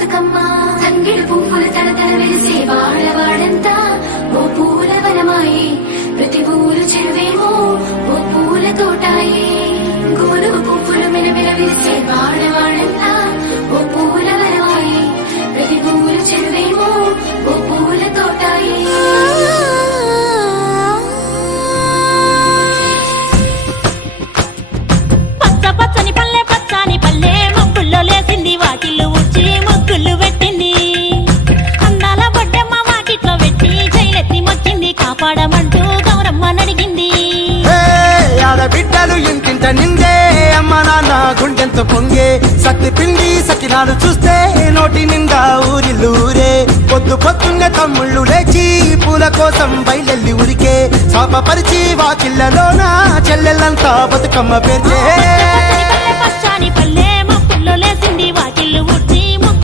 బతుకమ్మ తంగిడి పువ్వుల తలతల వెలిసే వాడవాడంతా ఓ పూల వనమాయే ప్రతి పూలు చెరువేమో ఓ పూల తోటాయే గోలుగు పువ్వులు మెలమెల వెలిసే వాడవాడంతా ఓ పూల వనమాయే ప్రతి పూలు చెరువేమో ఓ పూల తోటాయే పచ్చని పల్లె పచ్చని పల్లె మబ్బుల్లో లేసింది వాకిళ్ళు ఉచ్చి ముగ్గులు పెట్టింది అందాల బొడ్డమ్మ వాకిట్లో పెట్టి జైలెత్తి మొక్కింది కాపాడమంటూ గౌరమ్మ నడిగింది ఆడబిడ్డలు ఇంటింట నిందే అమ్మ నాన్న గుండెంతో పొంగే సత్తి పిండి సకినాలు చూస్తే నోటి నిండా ఊరిల్లూరే పొద్దు పొద్దున్న తమ్ముళ్ళు లేచి పూల కోసం బయలెల్లి ఉరికే శాపపరిచి వాకిళ్ళలోన చెల్లెళ్ళంతా బతుకమ్మ పేర్చే